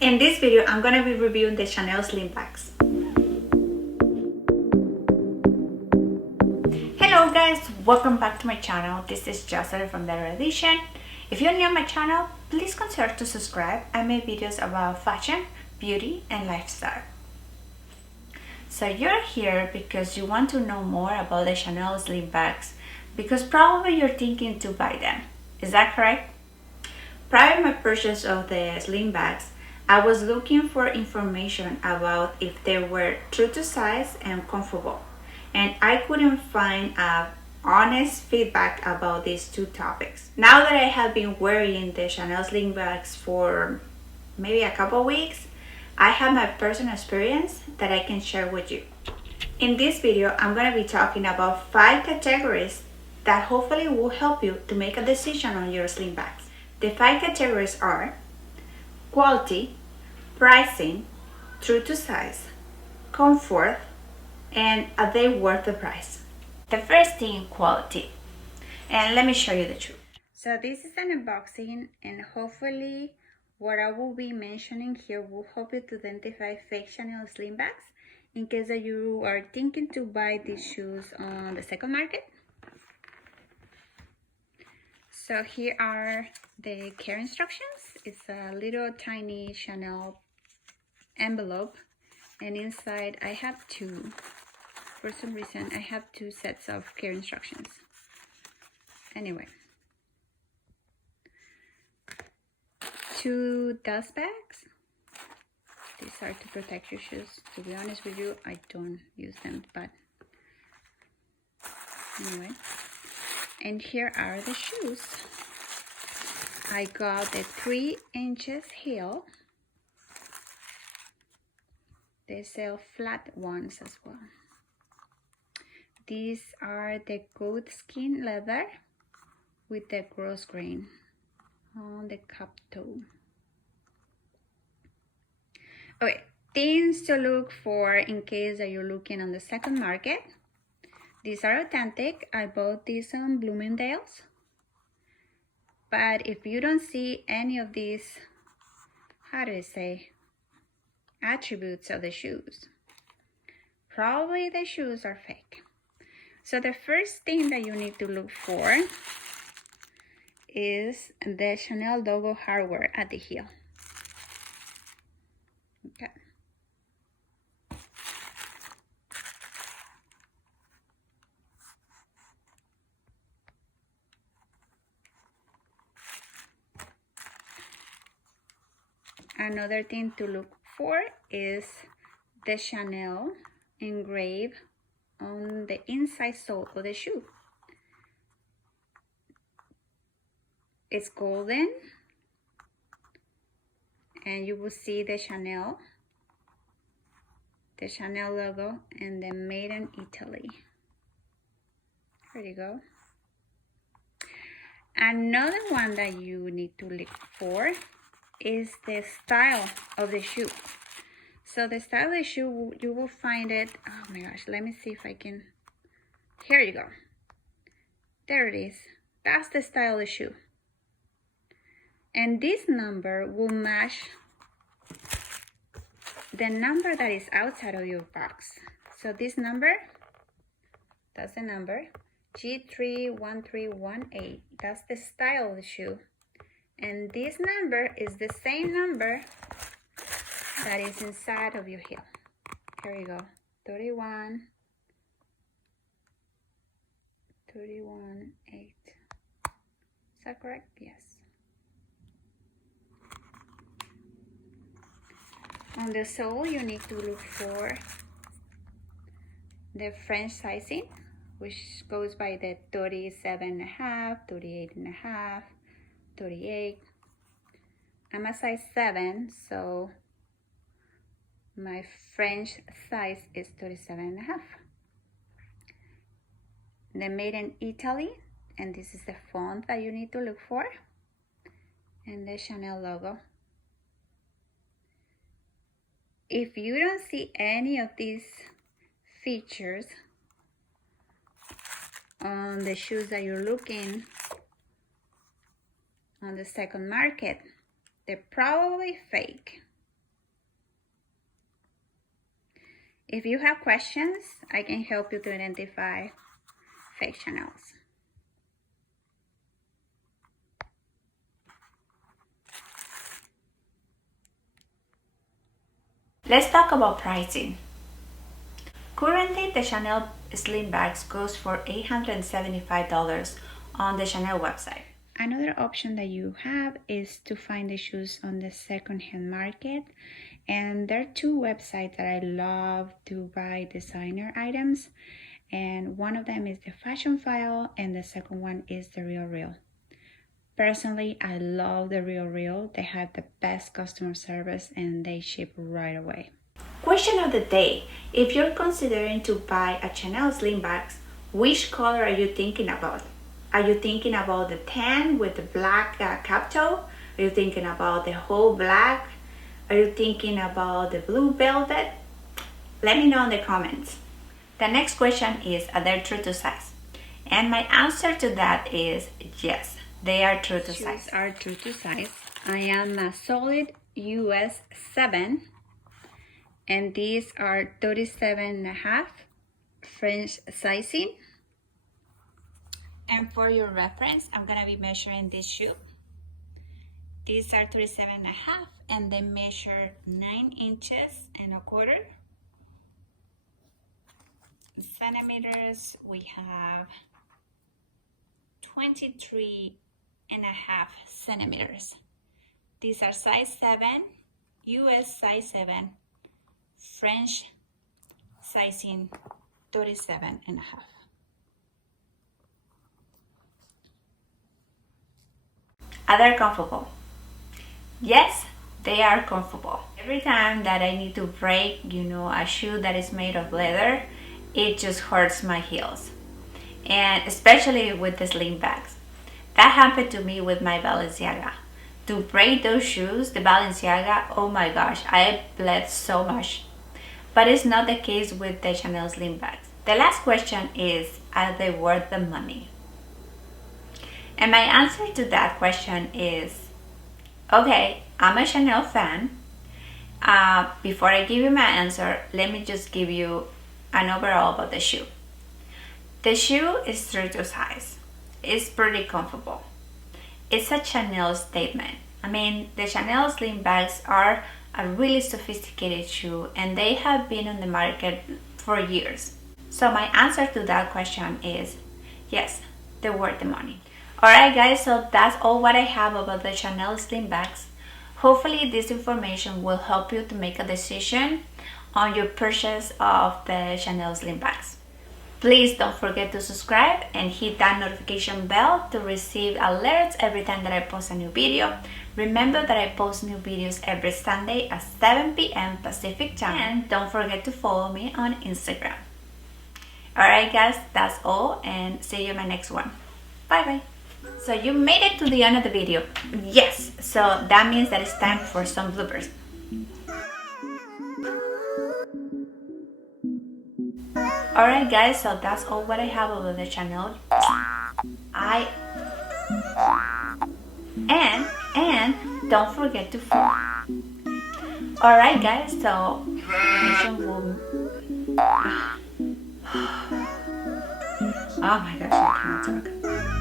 In this video, I'm going to be reviewing the Chanel Slingbacks. Hello guys, welcome back to my channel. This is Jocelyn from the Edition. If you're new on my channel, please consider to subscribe. I make videos about fashion, beauty, and lifestyle. So you're here because you want to know more about the Chanel Slingbacks because probably you're thinking to buy them. Is that correct? Prior to my purchase of the Slingbacks, I was looking for information about if they were true to size and comfortable, and I couldn't find honest feedback about these two topics. Now that I have been wearing the Chanel Slingbacks for maybe a couple weeks, I have my personal experience that I can share with you. In this video, I'm going to be talking about 5 categories that hopefully will help you to make a decision on your Slingbacks. The 5 categories are quality, pricing, true to size, comfort, and are they worth the price? The first thing, quality. And let me show you the truth. So this is an unboxing, and hopefully what I will be mentioning here will help you to identify fake Chanel Slingbacks in case that you are thinking to buy these shoes on the second market. So here are the care instructions. It's a little tiny Chanel envelope, and inside I have two. For some reason, I have 2 sets of care instructions. Anyway, 2 dust bags. These are to protect your shoes. To be honest with you, I don't use them, but anyway. And here are the shoes. I got the 3 inches heel. They sell flat ones as well. These are the goat skin leather with the gross grain on the cup toe. Okay, things to look for in case that you're looking on the second market. These are authentic. I bought these on Bloomingdale's. But if you don't see any of these, how do I say, attributes of the shoes, probably the shoes are fake. So the first thing that you need to look for is the Chanel logo hardware at the heel. Okay. Another thing to look for is the Chanel engraved on the inside sole of the shoe. It's golden, and you will see the Chanel logo and the made in Italy. There you go. Another one that you need to look for is the style of the shoe. So the style of the shoe, you will find it, oh my gosh, let me see if I can, here you go. There it is. That's the style of the shoe. And this number will match the number that is outside of your box. So this number, that's the number, G31318. That's the style of the shoe. And this number is the same number that is inside of your heel. Here you go, 31, 8. Is that correct? Yes. On the sole, you need to look for the French sizing, which goes by the 37.5, 38.5, 38. I'm a size 7, so my French size is 37.5. They're made in Italy, and this is the font that you need to look for, and the Chanel logo. If you don't see any of these features on the shoes that you're looking on the second market, they're probably fake. If you have questions, I can help you to identify fake channels. Let's talk about pricing. Currently, the Chanel Slingbacks goes for $875 on the Chanel website. Another option that you have is to find the shoes on the second-hand market. And there are two websites that I love to buy designer items. And one of them is the Fashion File and the second one is the Real Real. Personally, I love the Real Real. They have the best customer service and they ship right away. Question of the day. If you're considering to buy a Chanel Slingbacks, which color are you thinking about? Are you thinking about the tan with the black cap toe? Are you thinking about the whole black? Are you thinking about the blue velvet? Let me know in the comments. The next question is, are they true to size? And my answer to that is yes, they are true to size. Shoes are true to size. I am a solid US 7 and these are 37.5 French sizing. And for your reference, I'm gonna be measuring this shoe. These are 37.5 and they measure 9 inches and a quarter. Centimeters, we have 23.5 centimeters. These are size 7, US size 7, French sizing 37.5. Are they comfortable? Yes, they are comfortable. Every time that I need to break, a shoe that is made of leather, it just hurts my heels. And especially with the Slingbacks. That happened to me with my Balenciaga. To break those shoes, the Balenciaga, oh my gosh, I bled so much. But it's not the case with the Chanel Slingbacks. The last question is, are they worth the money? And my answer to that question is, okay, I'm a Chanel fan. Before I give you my answer, let me just give you an overall about the shoe. The shoe is true to size. It's pretty comfortable. It's a Chanel statement. I mean, the Chanel Slingbacks are a really sophisticated shoe and they have been on the market for years. So my answer to that question is, yes, they're worth the money. Alright guys, so that's all what I have about the Chanel Slingbacks. Hopefully this information will help you to make a decision on your purchase of the Chanel Slingbacks. Please don't forget to subscribe and hit that notification bell to receive alerts every time that I post a new video. Remember that I post new videos every Sunday at 7 p.m. Pacific time. And don't forget to follow me on Instagram. Alright guys, that's all and see you in my next one. Bye bye. So you made it to the end of the video. Yes, so that means that it's time for some bloopers. Alright guys, so that's all what I have over the channel. And don't forget to follow. Alright guys, so mission will... Oh my gosh, I cannot talk.